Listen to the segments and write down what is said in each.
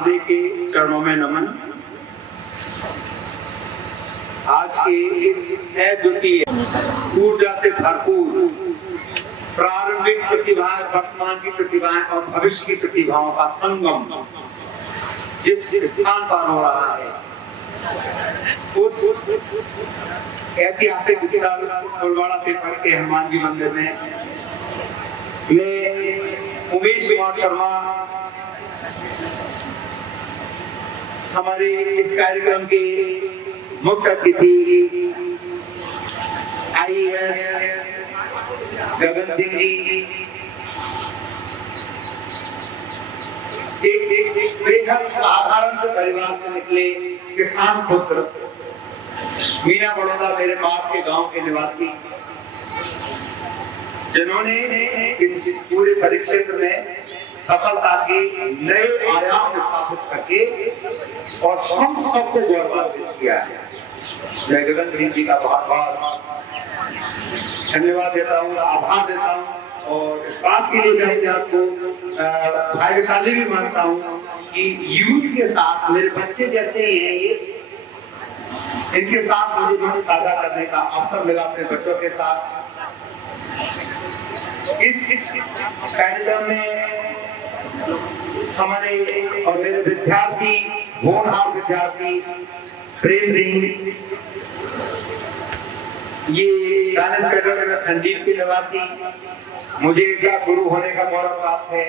शारदे के चरणों में नमन। आज के इस अद्वितीय ऊर्जा से भरपूर प्रारंभिक प्रतिभाएं, वर्तमान की प्रतिभाएं और भविष्य की प्रतिभाओं का संगम जिस स्थान पर हो रहा है, उस ऐतिहासिक स्थल फुलवाड़ा पेपर के हनुमान जी मंदिर में मैं उमेश कुमार शर्मा हमारे इस कार्यक्रम के मुख्य अतिथि IAS गगन सिंह जी, एक बेहद साधारण से परिवार से निकले किसान पुत्र, मीना बड़ौदा मेरे पास के गांव के निवासी, जिन्होंने इस पूरे परिक्षेत्र में सफलता के नए आयाम स्थापित करके और हम सबको गौरवान्वित किया है। मैं गगन सिंह जी का बहुत बहुत धन्यवाद देता हूँ, आभार देता हूँ और इस बात के लिए मैं अपने आपको भाग्यशाली भी मानता हूँ कि यूथ के साथ मेरे बच्चे जैसे ही हैं ये, इनके साथ मुझे बहुत साझा करने का अवसर मिला अपने बच्चों के साथ। इस कार्यक्रम में हमारे और मेरे विद्यार्थी, होनहार विद्यार्थी प्रेम सिंह, ये खंडीर के निवासी, मुझे इनका गुरु होने का गौरव प्राप्त है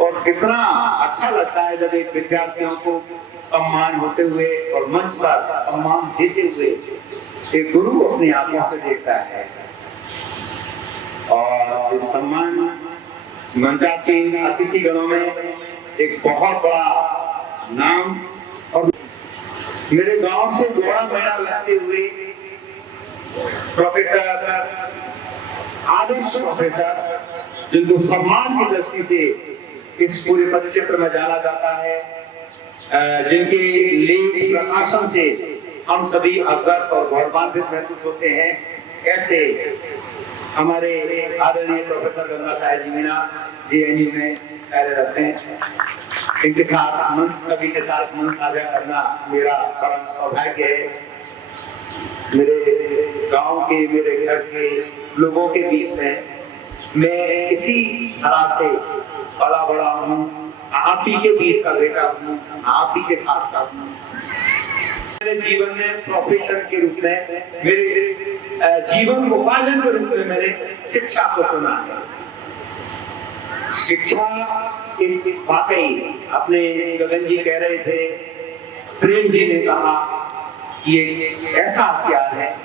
और कितना अच्छा लगता है जब एक विद्यार्थियों को सम्मान होते हुए और मंच पर सम्मान देते हुए एक गुरु अपनी आंखों से देखता है। और इस सम्मान मंचासीन अतिथि गणों में एक बहुत बड़ा नाम और मेरे गांव से थोड़ा मेला लगते हुए प्रोफेसर, आदर्श प्रोफेसर, जिनको सम्मान की दृष्टि से इस पूरे परिक्षेत्र में जाना जाता है, जिनके लेख प्रकाशन से हम सभी अवगत और गौरवान्वित महसूस होते हैं, ऐसे हमारे आदरणीय प्रोफेसर गंगा साहेब जी मीना JNU में कार्यरत हैं। इनके साथ मंच, सभी के साथ मंच साझा करना मेरा परम सौभाग्य है। मेरे गांव के, मेरे घर के लोगों के बीच में मैं इसी तरह से पला बड़ा हूँ, आप ही के बीच का बेटा हूँ, आप ही के साथ का हूँ। मेरे जीवन में प्रोफेशन के रूप में, मेरे जीवन उपार्जन के रूप में मैंने शिक्षा को चुना है। शिक्षा एक वाकई, अपने गगन जी कह रहे थे, प्रेम जी ने कहा कि ये ऐसा हथियार है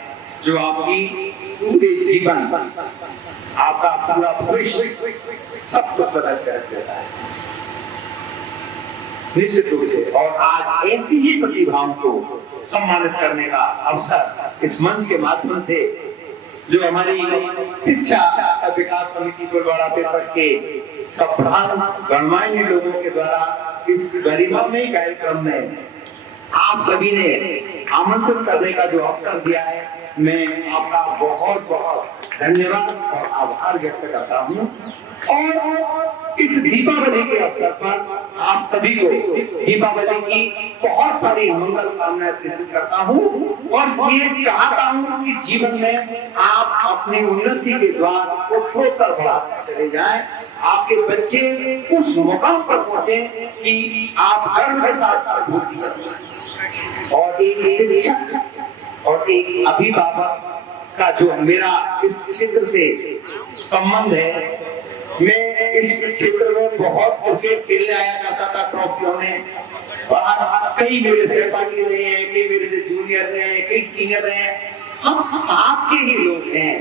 जो आपकी पूरे जीवन, आपका पूरा भविष्य सब कुछ बदल कर देता है, निश्चित रूप से। और आज ऐसी ही प्रतिभाओं को सम्मानित करने का अवसर इस मंच के माध्यम से, जो हमारी शिक्षा विकास समिति फुलवाड़ा पेपर के सब प्रधान गणमान्य लोगों के द्वारा इस गरिमामय कार्यक्रम में आप सभी ने आमंत्रित करने का जो अवसर दिया है, मैं आपका बहुत बहुत धन्यवाद और आभार व्यक्त करता हूँ। और इस दीपावली के अवसर पर आप सभी को दीपावली की बहुत सारी मंगल कामनाएं प्रेषित करता हूँ और ये चाहता हूँ कि जीवन में आप अपनी उन्नति के द्वार उत्तरोत्तर बढ़ाते चले जाएं, आपके बच्चे उस मुकाम पर पहुंचे कि आप गर्व के साथ अनुभूति करें। और एक शिक्षक और एक अभिभावक का जो मेरा इस क्षेत्र से संबंध है, मैं इस क्षेत्र में बहुत क्रिकेट खेलने आया करता था ट्रॉफियों में, कई मेरे सहपाठी रहे हैं, कई मेरे से जूनियर रहे हैं, कई सीनियर रहे हैं, हम साथ के ही लोग हैं,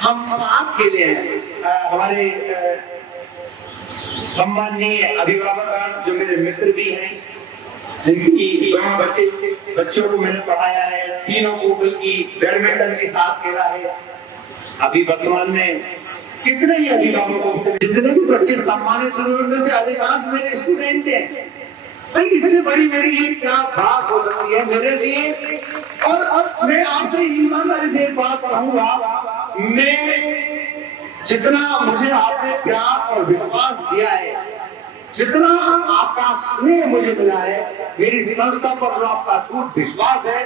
हम साथ खेले हैं। हमारे सम्माननीय अभिभावक जो मेरे मित्र भी हैं, जिनकी दोनों बच्चों को मैंने पढ़ाया है, तीनों को बल्कि बैडमिंटन के साथ खेला है। अभी वर्तमान में कितने ही अभिभावकों से, जितने भी बच्चे सम्मानित हुए उनमें से अधिकांश मेरे स्टूडेंट हैं। भाई इससे बड़ी मेरी ये क्या बात हो सकती है मेरे लिए। और मैं आपसे ईमानदारी से एक बात कहूंगा, मैं जितना मुझे आपने प्यार और विश्वास दिया है, जितना आपका स्नेह मुझे मिला है, मेरी संस्था पर जो आपका टूट विश्वास है,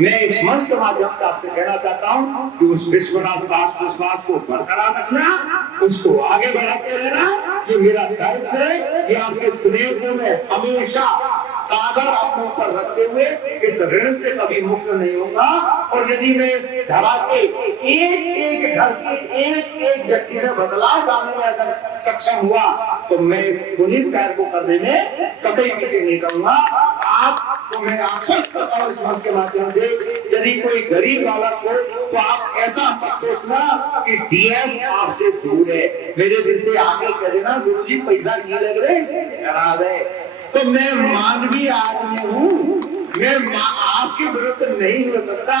मैं इस मंच के माध्यम से आपसे कहना चाहता हूं कि उस विश्वास को बरकरार रखना, उसको आगे बढ़ाते रहना। ये मेरा दायित्व है कि आपके स्नेह को मैं हमेशा सादर अपने ऊपर रखते हुए इस ऋण से कभी मुक्त नहीं होगा। और यदि मैं इस धरा के एक घर के एक व्यक्ति में बदलाव लाने में अगर सक्षम हुआ तो मैं इस पुनीत कार्य को करने में कतई पीछे नहीं करूंगा। आपको मैं आश्वस्त करता हूं इस मंच के माध्यम से, यदि कोई गरीब बालक हो तो आप ऐसा मत सोचना कि डीएस आपसे दूर है। मेरे दिल से आगे कह देना गुरुजी पैसा नहीं लग रहे, खराब है। तो मैं मानवीय आदमी हूँ, मैं आपके विरुद्ध नहीं हो सकता।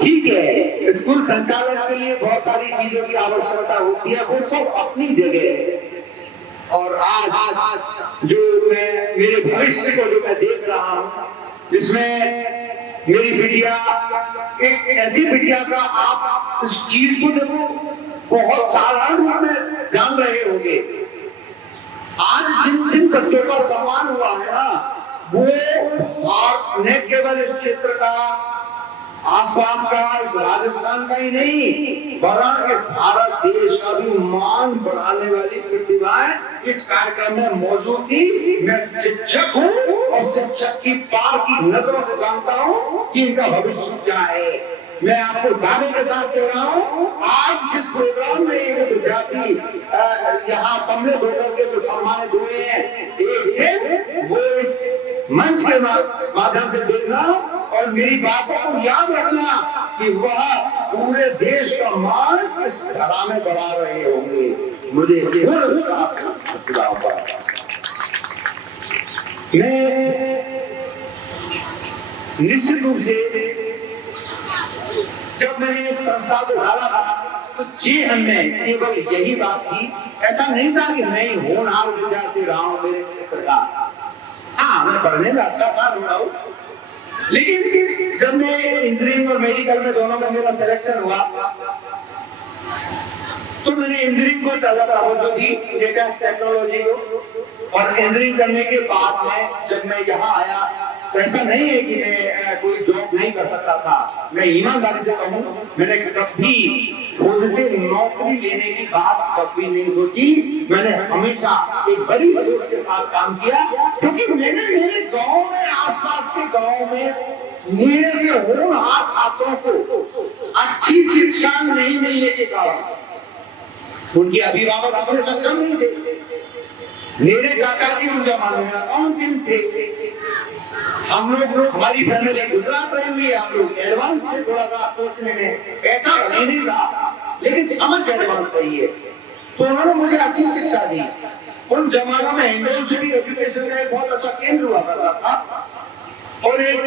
ठीक है, स्कूल संचालन के लिए बहुत सारी चीजों की आवश्यकता होती है, वो सब अपनी जगह है। और आज जो मैं मेरे भविष्य को जो मैं देख रहा हूँ, जिसमें मेरी बिटिया एक ऐसी बिटिया का आप इस चीज को देखो बहुत साधारण रूप में जान रहे होंगे। आज जिन जिन बच्चों का सम्मान हुआ है ना, वो न केवल इस क्षेत्र का, आसपास का, इस राजस्थान का ही नहीं, वरन इस भारत देश का भी मान बढ़ाने वाली प्रतिभाएं इस कार्यक्रम में मौजूद थी। मैं शिक्षक हूँ और शिक्षक की पार की नजरों से जानता हूँ कि इनका भविष्य क्या है। मैं आपको दावे के साथ कह रहा हूँ, आज जिस प्रोग्राम में एक विद्यार्थी यहाँ सम्मिलित होकर के जो सम्मानित हुए हैं, एक दिन वो इस मंच के माध्यम से देखना और मेरी बातों को याद रखना कि वह पूरे देश का मान इस धरा में बढ़ा रहे होंगे। मुझे मैं निश्चित रूप से जब मैंने इस संस्था को डाला था तो जीवन में केवल यही बात थी, ऐसा नहीं था कि मैं होनहार विद्यार्थी रहा हूं मेरे क्षेत्र का। हाँ, मैं पढ़ने में अच्छा था, लेकिन जब मैं इंजीनियरिंग और मेडिकल में दोनों में मेरा सिलेक्शन हुआ तो मैंने इंजीनियरिंग को ज्यादा तवज्जो दी, लेटेस्ट टेक्नोलॉजी को। और इंजीनियरिंग करने के बाद में जब मैं यहाँ आया तो ऐसा नहीं है कि मैं कोई जॉब नहीं कर सकता था। मैं ईमानदारी से कहूँ, मैंने कभी खुद से नौकरी लेने की बात कभी नहीं सोची। मैंने हमेशा एक बड़ी सोच के साथ काम किया, क्योंकि मैंने मेरे गांव में, आसपास के गांव में मेरे से होनहार छात्रों को अच्छी शिक्षा नहीं मिलने के कारण उनके अभिभावक अपने सक्षम नहीं थे। मेरे चाचा जी उन जमाने में अंतिम थे। हम लोग हमारी फैमिली गुजरात रही हुई है, हम लोग एडवांस थे थोड़ा सा सोचने में, ऐसा नहीं था, लेकिन समझ एडवांस रही है। तो उन्होंने मुझे अच्छी शिक्षा दी। उन जमानों में यूनिवर्सिटी एजुकेशन का एक बहुत अच्छा केंद्र हुआ करता था और एक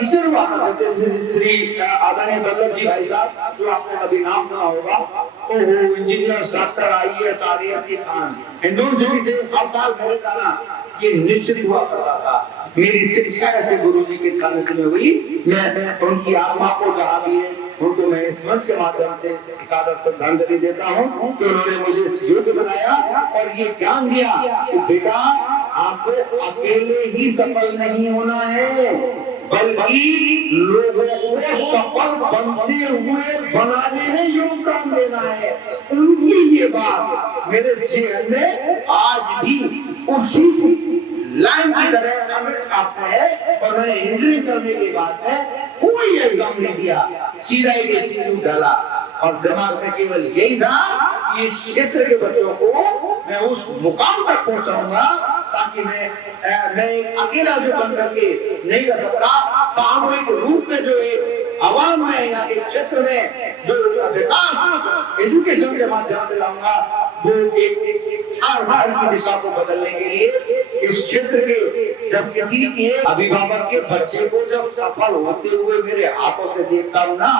टीचर हुआ करते थे, श्री आदरणीय बल्लभ जी भाई साहब, जो आपने कभी नाम सुना होगा। तो वो इंजीनियर, डॉक्टर, आईएएस, आरएएस के खान यूनिवर्सिटी से हर साल मेरे का ना ये निश्चित हुआ करता था। मेरी शिक्षा ऐसे गुरुजी के सानिध्य में हुई। मैं उनकी आत्मा को जहाँ भी है उनको मैं इस मंच के माध्यम से सादर श्रद्धांजलि देता हूँ कि उन्होंने मुझे इस योग्य बनाया और ये ज्ञान दिया कि बेटा आपको अकेले ही सफल नहीं होना है, बल्कि लोगों को सफल बनते हुए बनाने में योगदान देना है। उनकी ये बात मेरे जीवन में आज भी उसी लाइन की तरह अमिट आपका है। और मैंने इंजीनियरिंग करने के बाद में कोई एग्जाम नहीं दिया, सीधा ही इंस्टीट्यूट डाला और दिमाग में केवल यही था कि इस क्षेत्र के बच्चों को मैं उस मुकाम तक पहुंचाऊंगा ताकि मैं अकेला जो बन करके नहीं रह सकता, सामूहिक रूप में जो आवाम में यहाँ के क्षेत्र में जो विकास एजुकेशन के माध्यम से लाऊंगा, वो एक हर भारत की दिशा को बदलने के लिए इस क्षेत्र के जब किसी के अभिभावक के बच्चे को जब सफल होते हुए मेरे हाथों से देखता हूँ ना,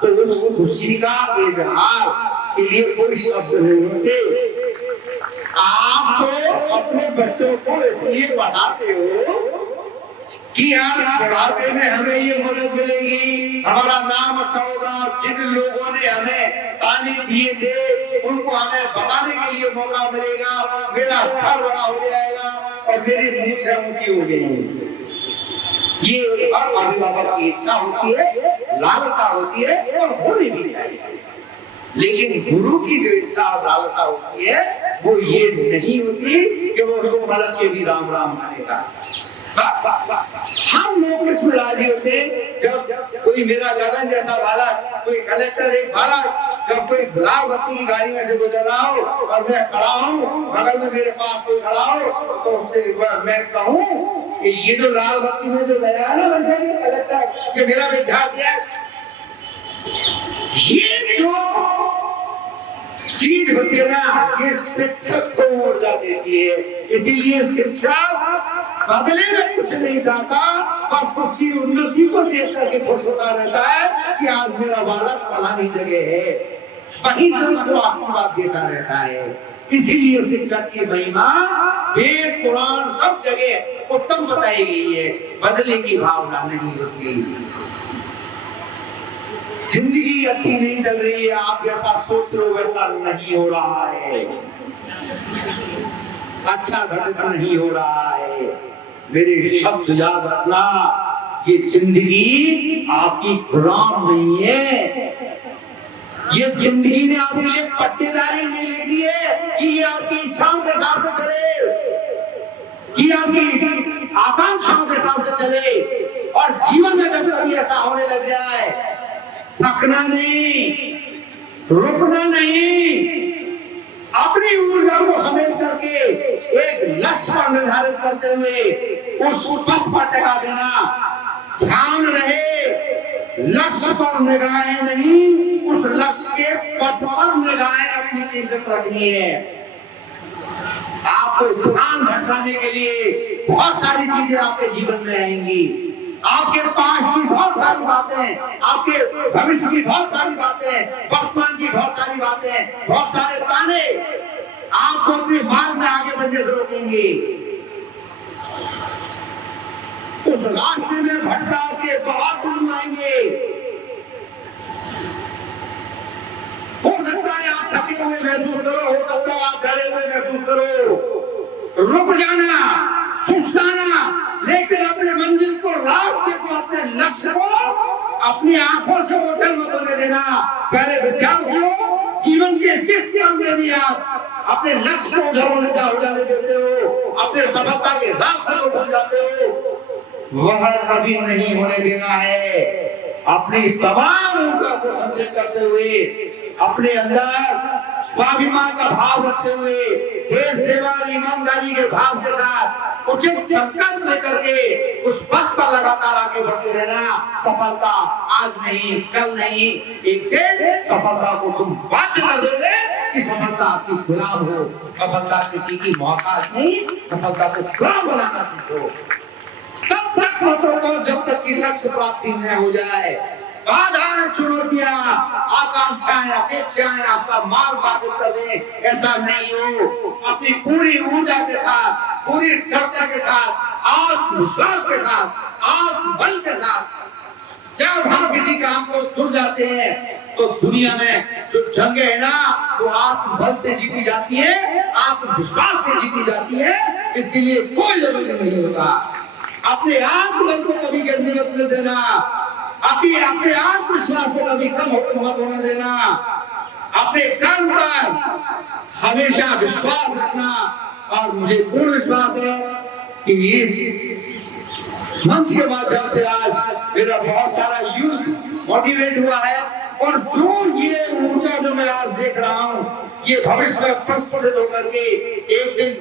तो उस खुशी का इजहार के लिए कोई शब्द नहीं होते। आप तो अपने बच्चों को इसलिए पढ़ाते हो कि यार बुढ़ापे में हमें ये मदद मिलेगी, हमारा नाम अच्छा होगा, जिन लोगों ने हमें ताने दिए थे उनको हमें बताने के लिए मौका मिलेगा, मेरा घर बड़ा हो जाएगा और मेरी मूछें ऊंची हो जाएंगी। ये हर अभिभावक की इच्छा होती है, लालसा होती है और होनी भी चाहिए। लेकिन गुरु की जो इच्छा और लालसा होती है वो ये नहीं होती कि वो उसको मलक के भी राम राम मानेगा। हम लोग किसमें राजी होते हैं जब कोई मेरा गगन जैसा बालक, कोई कलेक्टर एक बालक, जब कोई लाल बत्ती की गाड़ी में से गुजर रहा हो और मैं खड़ा हूँ, बगल में मेरे पास कोई खड़ा हो तो उससे मैं कहूँ कि ये जो लाल बत्ती में जो गया है ना वैसे भी कलेक्टर कि मेरा भी झाड़ दिया। ये जो चीज होती है ना ये शिक्षक को ऊर्जा देती है। इसीलिए शिक्षा बदले में कुछ नहीं चाहता, बस उसकी उन्नति को देख करके खुश होता रहता है कि आज मेरा बालक फलानी जगह है, वहीं से उसको आशीर्वाद देता रहता है। इसीलिए शिक्षक की महिमा वेद पुराण सब जगह उत्तम बताई गई है, बदले की भावना नहीं होती। जिंदगी अच्छी नहीं चल रही है, आप जैसा सोच रहे हो वैसा नहीं हो रहा है, अच्छा घटित नहीं हो रहा है। मेरे शब्द याद रखना, ये जिंदगी आपकी गुलाम नहीं है, ये जिंदगी ने आपके लिए पट्टेदारी नहीं ले दी है कि ये आपकी इच्छाओं के हिसाब से चले, कि आपकी आकांक्षाओं के हिसाब से चले। और जीवन में जब कभी ऐसा होने लग जाए, थकना नहीं, रुकना नहीं, अपनी ऊर्जा को समेट करके एक लक्ष्य पर निर्धारित करते हुए उस पथ पर टिका देना। ध्यान रहे लक्ष्य पर निगाहें नहीं, उस लक्ष्य के पथ पर निगाहें अपनी केंद्रित रखनी है। आपको ध्यान भटकाने के लिए बहुत सारी चीजें आपके जीवन में आएंगी, आपके पास की बहुत सारी बातें, आपके भविष्य की बहुत सारी बातें, वर्तमान की बहुत सारी बातें, बहुत सारे ताने आपको अपने मार्ग में आगे बढ़ने से रोकेंगे। उस रास्ते में भटकाव के बहुत दूर आएंगे। हो सकता है आप थके हुए महसूस करो, हो सकता है आप डरे हुए महसूस करो, रुक जाना, सुस्ताना, लेकिन अपने मंजिल को, रास्ते को, अपने लक्ष्य को अपनी आंखों से ओझल मत होने देना। पहले विद्यार्थियों, जीवन के जिस काम में भी आप अपने लक्ष्य को ओझल हो जाने देते हो, अपने सफलता के रास्ते को भूल जाते हो, वह कभी नहीं होने देना है। अपनी तमाम ऊर्जा को संचित करते हुए, अपने अंदर स्वाभिमान का भाव रखते हुए, देश सेवा ईमानदारी के भाव के साथ उचित संकल्प लेकर के उस पथ पर लगातार आगे बढ़ते रहना। सफलता आज नहीं, कल नहीं, एक दिन सफलता को तुम बाध्य कर दोगे कि सफलता आपकी गुलाम हो। सफलता किसी की मोहताज नहीं, सफलता को गुलाम बनाना सीखो। तब तक मत रुको जब तक कि लक्ष्य प्राप्ति न हो जाए। बाधाएं, चुनौतियां, आकांक्षाएं, अपेक्षाएं आपका मार्ग बाधित कर दे, ऐसा नहीं हो। अपनी पूरी ऊर्जा के साथ, पूरी दृढ़ता के साथ, आत्मविश्वास के साथ, आत्मबल के साथ जब हम किसी काम को जुड़ जाते हैं तो दुनिया में जो जंगें है ना वो आत्मबल से जीती जाती है, आत्मविश्वास से जीती जाती है। इसके लिए कोई जरूरी नहीं होता। अपने आत्मबल को कभी गिरने मत देना, अपने आत्मविश्वास को कभी कम मत होने देना। अपने कर्म पर हमेशा विश्वास रखना। और मुझे पूर्ण विश्वास है कि इस मंच के माध्यम से आज मेरा बहुत सारा यूथ मोटिवेट हुआ है, और जो ये ऊर्जा जो मैं आज देख रहा हूँ ये भविष्य में प्रस्फुटित होकर के एक दिन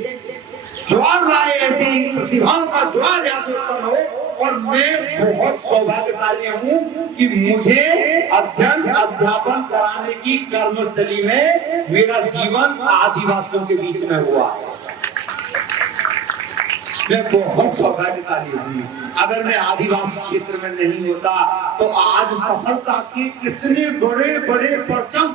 ज्वार लाए, ऐसी प्रतिभाओं का ज्वार यहाँ से उत्पन्न हो। और मैं बहुत सौभाग्यशाली हूँ कि मुझे अध्ययन अध्यापन कराने की कर्मस्थली में मेरा जीवन आदिवासियों के बीच में हुआ है। मैं बहुत सौभाग्यशाली हूँ। अगर मैं आदिवासी क्षेत्र में नहीं होता तो आज सफलता के कितने बड़े बड़े परचम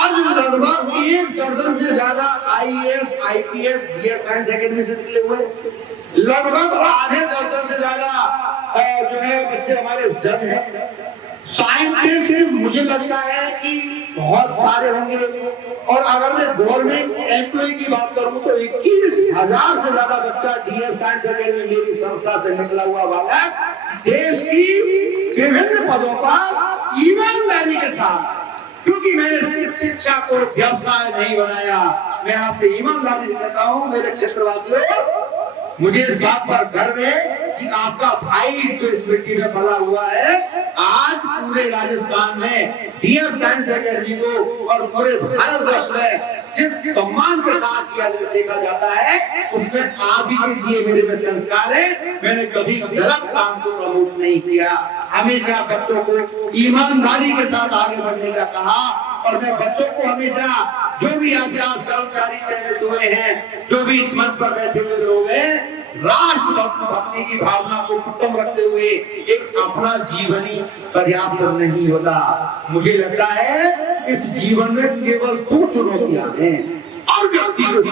आज लगभग 1 दर्जन से ज्यादा IAS, IPS, DS science academy से निकले हुए, लगभग आधे दर्जन से ज्यादा जो है बच्चे हमारे जज हैं। साइंटिस्ट मुझे लगता है कि बहुत सारे होंगे, और अगर मैं गवर्नमेंट एम्प्लॉय की बात करूं तो 21,000 से ज्यादा बच्चा डीएस साइंस एकेडमी मेरी संस्था से निकला हुआ वाला देश की विभिन्न पदों पर ईमानदारी के साथ, क्योंकि मैंने शिक्षा को व्यवसाय नहीं बनाया, मैं आपसे ईमानदारी से कहता हूं मेरे क्षेत्रवासियों, मुझे इस बात पर गर्व है कि आपका भाई जो इस मिट्टी में पला हुआ है, आज पूरे राजस्थान में डीएस साइंस एकेडमी को और पूरे भारतवर्ष में जिस सम्मान के साथ किया देखा जाता है, उसमें आप ही के दिए मेरे में संस्कार है। मैंने कभी गलत काम को प्रमोट नहीं किया, हमेशा बच्चों को ईमानदारी के साथ आगे बढ़ने का कहा, और मैं बच्चों को हमेशा जो भी आज कर्मचारी चयनित हुए हैं, जो भी इस मंच पर बैठे हुए लोग हैं, राष्ट्र भक्ति की भावना को उत्तम रखते हुए एक अपना जीवन ही पर्याप्त नहीं होता। मुझे लगता है इस जीवन में केवल 2 चुनौतियां हैं, और व्यक्ति को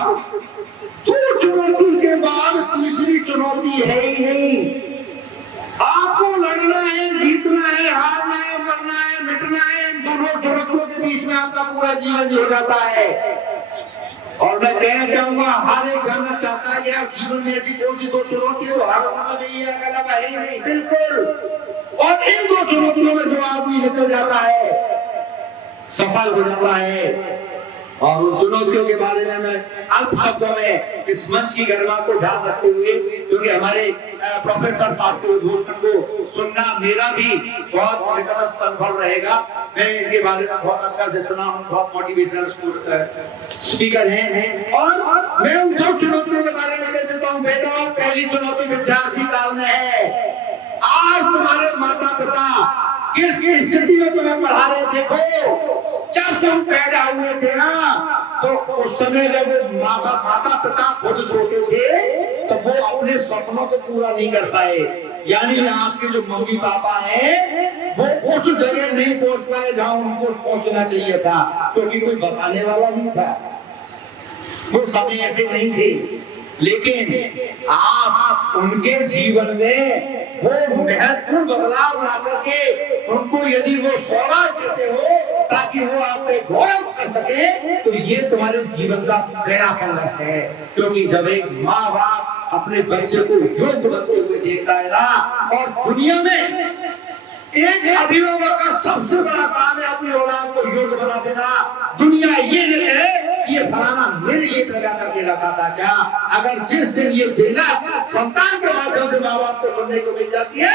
2 चुनौती के बाद तीसरी चुनौती है ही नहीं। आपको लड़ना है, जीतना है, हारना है, मरना है, मिटना है, इन दोनों चुनौतियों के बीच में आपका पूरा जीवन हो जाता है। और मैं कहना चाहूंगा, हर एक जानना चाहता है यार जीवन में ऐसी कौन सी 2 चुनौती है, हारना नहीं है, अकेला है नहीं, बिल्कुल। और इन 2 चुनौतियों में जो आदमी निकल जाता है, सफल हो जाता है। और उन चुनौतियों के बारे में मैं अल्प शब्दों में इस मंच की गरिमा को ध्यान रखते हुए, क्योंकि हमारे प्रोफेसर साहब के उद्घोषण को सुनना मेरा भी बहुत निकटस्थ अनुभव रहेगा। मैं इनके बारे में बहुत अच्छा से सुना हूँ, बहुत मोटिवेशनल स्पीकर हैं। और मैं उन 2 चुनौतियों के बारे में कह देता हूँ, बेटा पहली चुनौती विद्यार्थी काल में है। आज तुम्हारे माता पिता किस स्थिति में तुम्हें पढ़ा रहे, देखो जब तुम पैदा हुए थे ना, तो उस समय जब माता पिता खुद छोटे थे, तो वो अपने सपनों को पूरा नहीं कर पाए। यानी आपके जो मम्मी पापा हैं, वो उस जगह नहीं पहुंच पाए जहां उनको पहुंचना चाहिए था, क्योंकि कोई बताने वाला नहीं था, वो समय ऐसे नहीं थे। लेकिन आप उनके जीवन में वो महत्वपूर्ण बदलाव ला करके उनको यदि वो सौगात देते हो ताकि वो आपसे गौरव कर सके, तो ये तुम्हारे जीवन का बड़ा संघर्ष है। क्योंकि जब एक माँ बाप अपने बच्चे को योग्य बनते हुए देखता है ना, और दुनिया में एक अभिभावक का सबसे बड़ा काम है अपनी औलाद को योग्य बना देना। दुनिया ये नहीं है ये फलाना मेरे लिए पैदा करके रखा था क्या, अगर जिस दिन ये जिला संतान के माध्यम से माँ बाप को सुनने को मिल जाती है,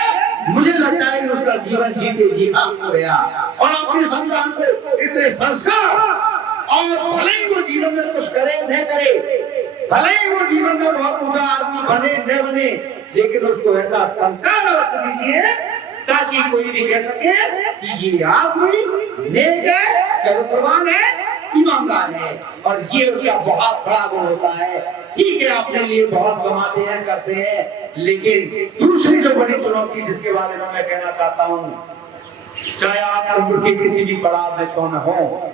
मुझे लगता है कि उसका जीवन जीते जी खत्म हो गया। और अपने संतान को इतने संस्कार, और भले ही वो जीवन में कुछ करे न करे, भले ही वो जीवन में बहुत ऊंचा आदमी बने न बने, लेकिन उसको ऐसा संस्कार अवश्य दीजिए ताकि कोई भी कह सके कि ये आदमी नेक है, चरित्रवान है, ईमानदार है, और ये उसका बहुत बड़ा गुण होता है। ठीक है, अपने लिए बहुत कमाते हैं, करते हैं, लेकिन दूसरी जो बड़ी चुनौती जिसके बारे में मैं कहना चाहता हूँ, चाहे आप उम्र के किसी भी पड़ाव में कौन हो,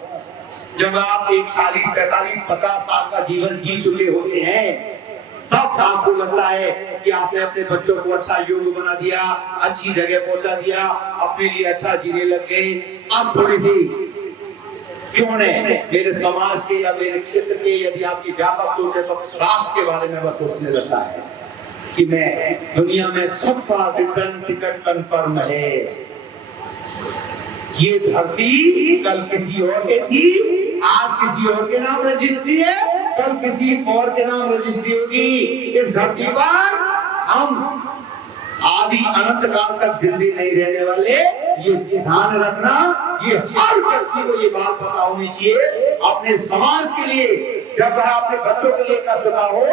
जब आप एक 40, 45, 50 साल का जीवन जी चुके होते हैं, तब आपको लगता है कि आपने अपने बच्चों को अच्छा योग्य बना दिया, अच्छी जगह पहुंचा दिया, अपने लिए अच्छा जीने लग गए। अब थोड़ी सी क्यों नहीं मेरे समाज के या मेरे क्षेत्र के, यदि आपकी व्यापक सोच है तो राष्ट्र के बारे में वह सोचने लगता है कि मैं दुनिया में सबका रिटर्न टिकट कंफर्म है। ये धरती कल किसी और के थी, आज किसी और के नाम रजिस्ट्री है, कल किसी और के नाम रजिस्ट्री होगी। इस धरती पर हम आदि अनंत काल तक जिंदगी नहीं रहने वाले, ये ध्यान रखना। ये हर व्यक्ति को ये बात पता होनी चाहिए। अपने समाज के लिए जब वह अपने बच्चों के लिए कर चुका हो,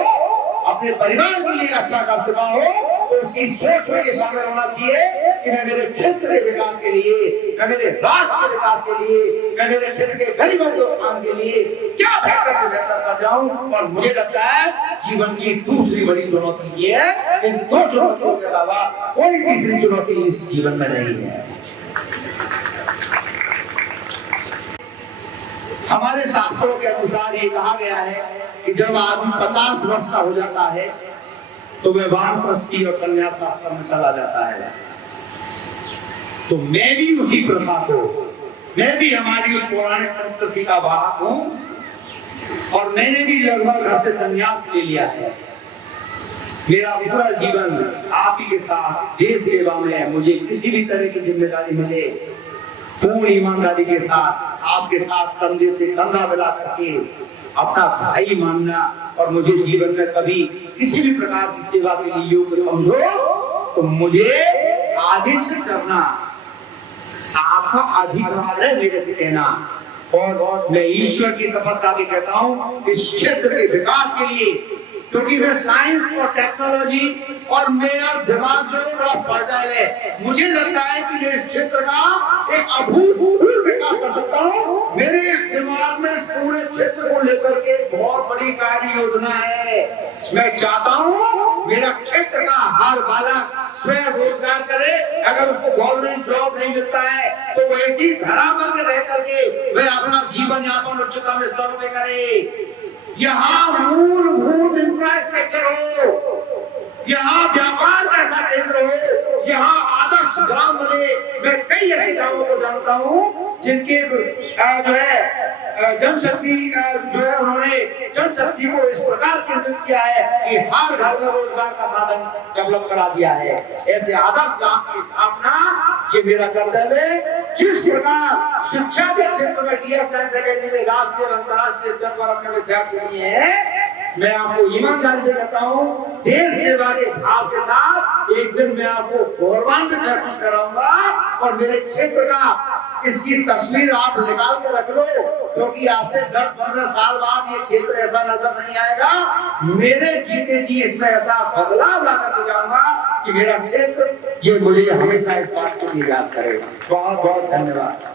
अपने परिवार के लिए अच्छा कर चुका हो, तो उसकी सोच में ये शामिल होना चाहिए कि मैं मेरे क्षेत्र के विकास के लिए, मैं मेरे राष्ट्र के विकास के लिए, मैं मेरे क्षेत्र के गरीबों के उत्थान के लिए क्या बेहतर से बेहतर कर जाऊं। और मुझे लगता है जीवन की दूसरी बड़ी चुनौती ये है, इन 2 चुनौतियों के अलावा कोई तीसरी चुनौती इस जीवन में नहीं है। हमारे शास्त्रों के अनुसार ये कहा गया है कि जब आदमी 50 वर्ष का हो जाता है तो वह वानप्रस्थी और संन्यास आश्रम में चला जाता है। तो मैं भी उसी प्रथा को, मैं भी हमारी उस पौराणिक संस्कृति का भाग हूं और मैंने भी लगभग घर से संन्यास ले लिया है। मेरा पूरा जीवन आप ही के साथ देश सेवा में है। मुझे किसी भी तरह की जिम्मेदारी मिले, पूर्ण ईमानदारी के साथ आपके साथ कंधे से कंधा मिला करके अपना भाई मानना, और मुझे जीवन में कभी किसी भी प्रकार की सेवा के लिए योग्य समझो तो मुझे आगे से करना आपका अधिकार है मेरे से कहना। और मैं ईश्वर की शपथ खा के कहता हूं इस क्षेत्र के विकास के लिए, क्योंकि मैं साइंस और टेक्नोलॉजी और मेरा दिमाग जो बड़ा फर्टाइल है, मुझे लगता है कि मैं इस क्षेत्र का एक अभूतपूर्व विकास कर सकता हूं। मेरे दिमाग में इस पूरे क्षेत्र को लेकर के बहुत बड़ी कार्य योजना है। मैं चाहता हूं मेरा क्षेत्र का हर बालक स्वयं रोजगार करे। अगर उसको गवर्नमेंट जॉब नहीं मिलता है तो वो ऐसी धरातल में रह करके वह अपना जीवन यापन उच्चतम स्तर पे करे। यहाँ मूलभूत इंफ्रास्ट्रक्चर हो, यहाँ व्यापार का ऐसा केंद्र हो, यहाँ आदर्श गांव बने। मैं कई ऐसे गांवों को जानता हूँ जिनके जो है जनशक्ति जो है उन्होंने जनशक्ति को इस प्रकार केंद्रित किया है कि हर घर में रोजगार का साधन डेवलप करा दिया है। ऐसे आदर्श गांव की स्थापना ये मेरा कर्तव्य है। जिस प्रकार शिक्षा के क्षेत्र में टीएस सेकेंडरी राष्ट्रीय अंतर्राष्ट्रीय स्तर पर अपने विद्यार्थी लिए हैं, मैं आपको ईमानदारी से कहता हूँ देश सेवा के भाव के साथ एक दिन मैं आपको गौरवान्वित महसूस कराऊंगा। और मेरे क्षेत्र का इसकी तस्वीर आप निकाल के रख लो, क्योंकि आपसे 10-15 साल बाद ये क्षेत्र ऐसा नजर नहीं आएगा। मेरे जीते जी इसमें ऐसा बदलाव ला करके जाऊंगा कि मेरा क्षेत्र ये मुझे हमेशा इस बात को याद करेगा। बहुत बहुत धन्यवाद।